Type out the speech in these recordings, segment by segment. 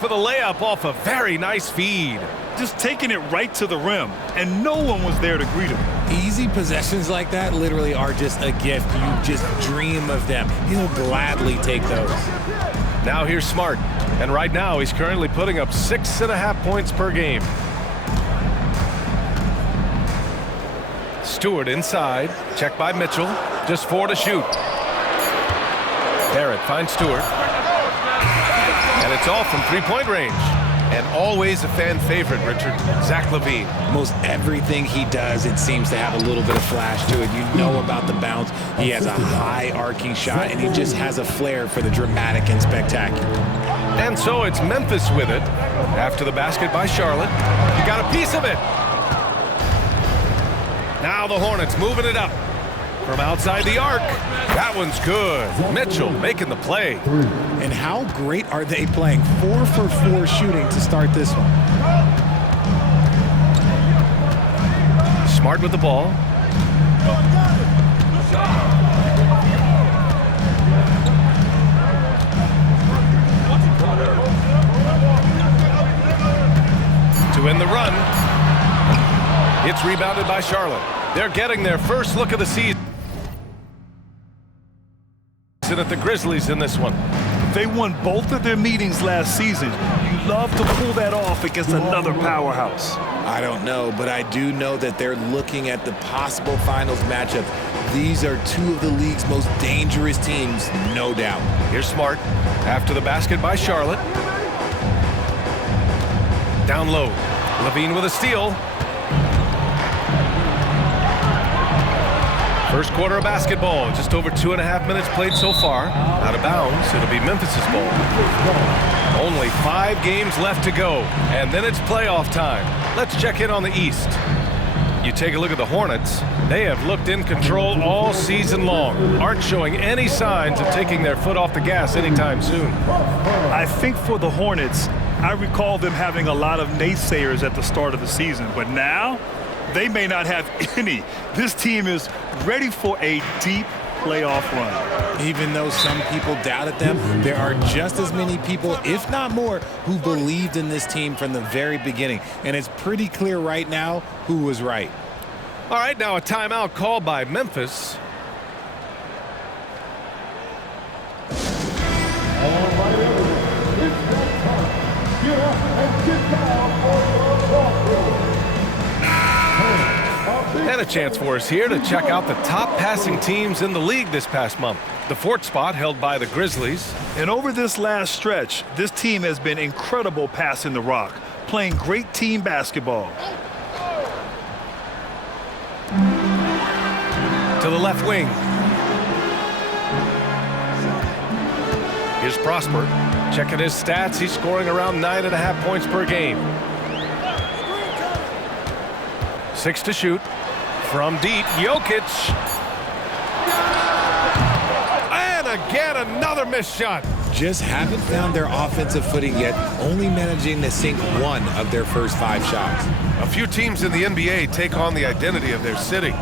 For the layup off a very nice feed. Just taking it right to the rim, and no one was there to greet him. Easy possessions like that literally are just a gift. You just dream of them. He'll gladly take those. Now here's Smart, and right now he's currently putting up 6.5 points per game. Stewart inside, checked by Mitchell, just 4 to shoot. Barrett finds Stewart, and it's off from three-point range. And always a fan favorite, Richard, Zach LaVine. Most everything he does, it seems to have a little bit of flash to it. You know about the bounce. He has a high arcing shot, and he just has a flair for the dramatic and spectacular. And so it's Memphis with it. After the basket by Charlotte. He got a piece of it. Now the Hornets moving it up. From outside the arc. That one's good. Mitchell making the play. And how great are they playing? 4 for 4 shooting to start this one. Smart with the ball. To end the run. It's rebounded by Charlotte. They're getting their first look of the season at the Grizzlies in this one. They won both of their meetings last season. You love to pull that off against another powerhouse. I don't know, but I do know that they're looking at the possible finals matchup. These are two of the league's most dangerous teams, no doubt. Here's Smart after the basket by Charlotte. Down low. LaVine with a steal. First quarter of basketball, just over 2.5 minutes played so far. Out of bounds, it'll be Memphis's ball. Only 5 games left to go, and then it's playoff time. Let's check in on the East. You take a look at the Hornets. They have looked in control all season long. Aren't showing any signs of taking their foot off the gas anytime soon. I think for the Hornets, I recall them having a lot of naysayers at the start of the season, but now they may not have any. This team is ready for a deep playoff run. Even though some people doubted them, there are just as many people, if not more, who believed in this team from the very beginning. And it's pretty clear right now who was right. All right, now a timeout called by Memphis. And a chance for us here to check out the top passing teams in the league this past month. The 4th spot held by the Grizzlies. And over this last stretch, this team has been incredible passing the rock, playing great team basketball. To the left wing. Here's Prosper. Checking his stats, he's scoring around 9.5 points per game. 6 to shoot. From deep, Jokic. And again, another missed shot. Just haven't found their offensive footing yet, only managing to sink 1 of their first 5 shots. A few teams in the NBA take on the identity of their city.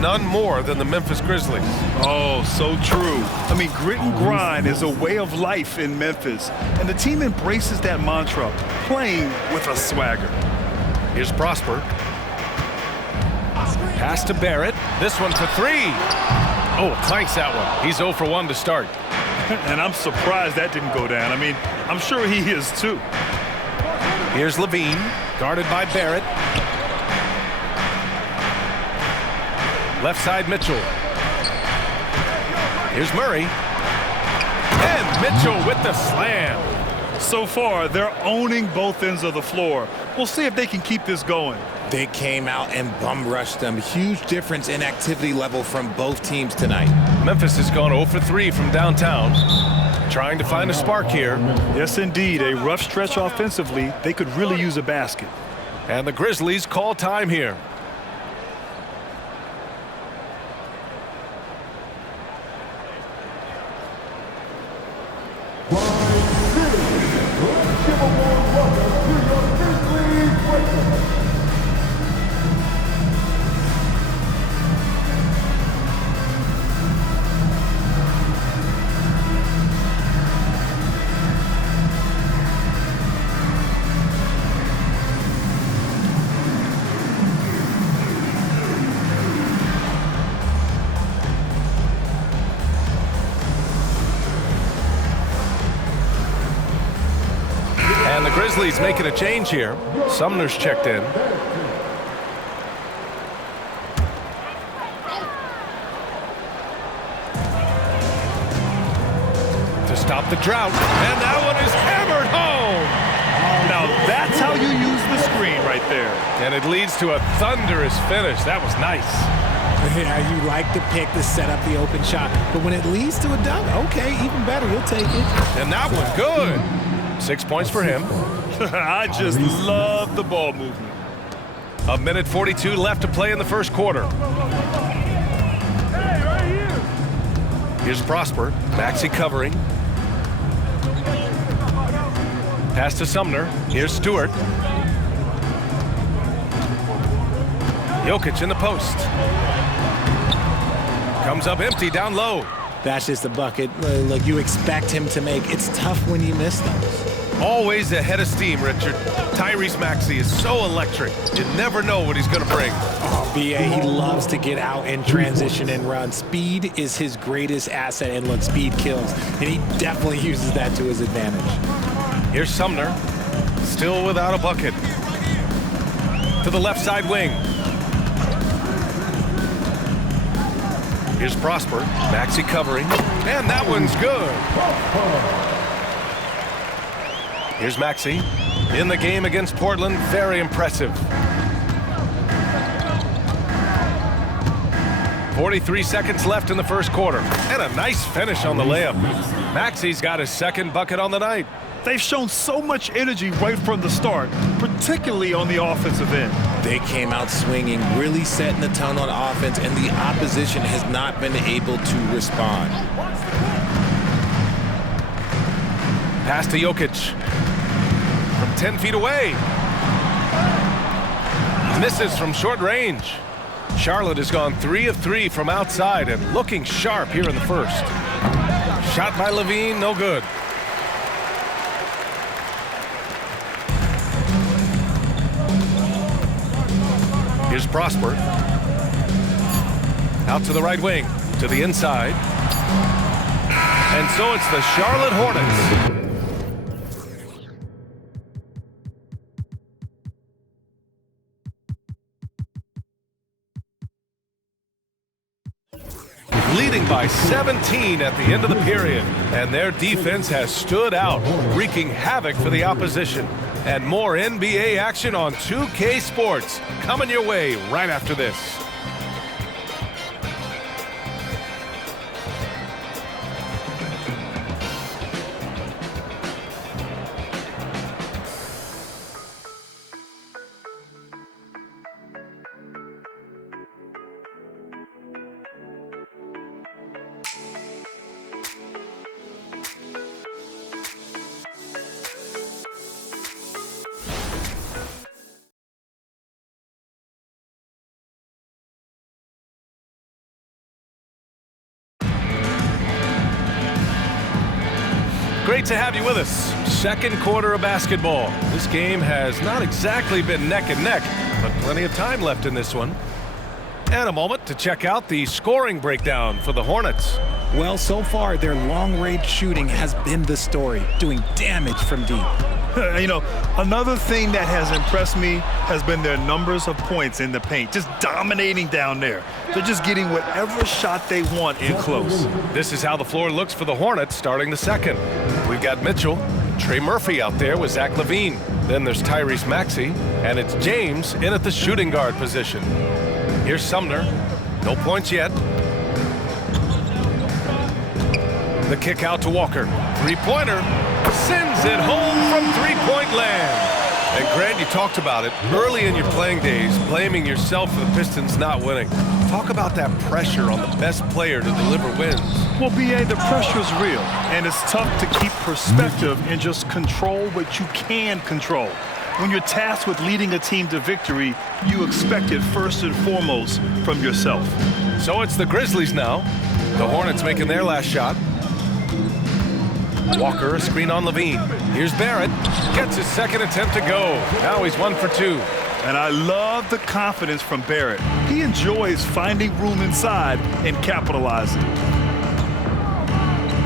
None more than the Memphis Grizzlies. Oh, so true. I mean, grit and grind is a way of life in Memphis, and the team embraces that mantra, playing with a swagger. Here's Prosper. Pass to Barrett. This one for 3. Oh, clanks that one. He's 0 for 1 to start. And I'm surprised that didn't go down. I mean, I'm sure he is too. Here's LaVine, guarded by Barrett. Left side, Mitchell. Here's Murray. And Mitchell with the slam. So far, they're owning both ends of the floor. We'll see if they can keep this going. They came out and bum rushed them. Huge difference in activity level from both teams tonight. Memphis has gone 0 for 3 from downtown. Trying to find a spark here. Yes, indeed. A rough stretch offensively. They could really use a basket. And the Grizzlies call time here. And the Grizzlies making a change here. Sumner's checked in. To stop the drought. And that one is hammered home. Now that's how you use the screen right there. And it leads to a thunderous finish. That was nice. Yeah, you like the pick to set up the open shot. But when it leads to a dunk, okay, even better. You'll take it. And that one good. 6 points for him. I just love the ball movement. A minute 42 left to play in the first quarter. Here's Prosper. Maxey covering. Pass to Sumner. Here's Stewart. Jokic in the post. Comes up empty down low. That's just a bucket. Look, you expect him to make. It's tough when you miss those. Always ahead of steam, Richard. Tyrese Maxey is so electric. You never know what he's going to bring. Oh, B.A., he loves to get out and transition and run. Speed is his greatest asset, and look, speed kills. And he definitely uses that to his advantage. Here's Sumner. Still without a bucket. To the left side wing. Here's Prosper. Maxey covering. And that one's good. Here's Maxey. In the game against Portland. Very impressive. 43 seconds left in the first quarter. And a nice finish on the layup. Maxey's got his second bucket on the night. They've shown so much energy right from the start, particularly on the offensive end. They came out swinging, really setting the tone on offense, and the opposition has not been able to respond. Pass to Jokic. From 10 feet away. Misses from short range. Charlotte has gone 3 of 3 from outside and looking sharp here in the first. Shot by Levine, no good. Here's Prosper. Out to the right wing, to the inside. And so it's the Charlotte Hornets. Leading by 17 at the end of the period. And their defense has stood out, wreaking havoc for the opposition. And more NBA action on 2K Sports coming your way right after this. Great to have you with us. Second quarter of basketball. This game has not exactly been neck and neck, but plenty of time left in this one. And a moment to check out the scoring breakdown for the Hornets. Well, so far, their long-range shooting has been the story, doing damage from deep. You know, another thing that has impressed me has been their numbers of points in the paint, just dominating down there. They're just getting whatever shot they want in close. This is how the floor looks for the Hornets starting the second. We've got Mitchell, Trey Murphy out there with Zach LaVine. Then there's Tyrese Maxey, and it's James in at the shooting guard position. Here's Sumner. No points yet. The kick out to Walker. Three-pointer. Sends it home from three-point land. And Grant, you talked about it early in your playing days, blaming yourself for the Pistons not winning. Talk about that pressure on the best player to deliver wins. Well, B.A., the pressure is real, and it's tough to keep perspective and just control what you can control. When you're tasked with leading a team to victory, you expect it first and foremost from yourself. So it's the Grizzlies now. The Hornets making their last shot. Walker, a screen on LaVine. Here's Barrett. Gets his second attempt to go. Now he's 1 for 2. And I love the confidence from Barrett. He enjoys finding room inside and capitalizing.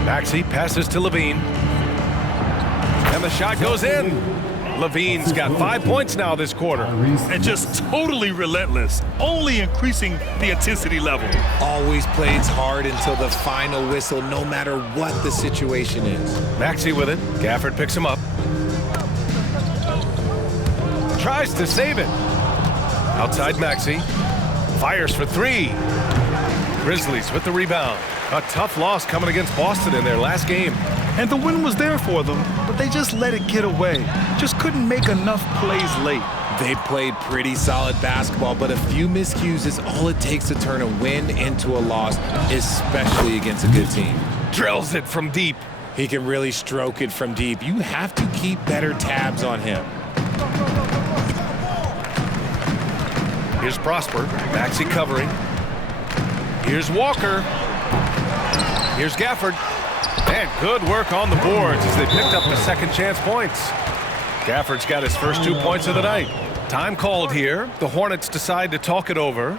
Maxey passes to LaVine. And the shot goes in. Levine's got 5 points now this quarter. And just totally relentless, only increasing the intensity level. Always plays hard until the final whistle, no matter what the situation is. Maxey with it. Gafford picks him up. Tries to save it. Outside Maxey. Fires for three. Grizzlies with the rebound. A tough loss coming against Boston in their last game. And the win was there for them, but they just let it get away. Just couldn't make enough plays late. They played pretty solid basketball, but a few miscues is all it takes to turn a win into a loss, especially against a good team. Drills it from deep. He can really stroke it from deep. You have to keep better tabs on him. Here's Prosper. Maxey covering. Here's Walker. Here's Gafford. And good work on the boards as they picked up the second chance points. Gafford's got his first 2 points of the night. Time called here. The Hornets decide to talk it over.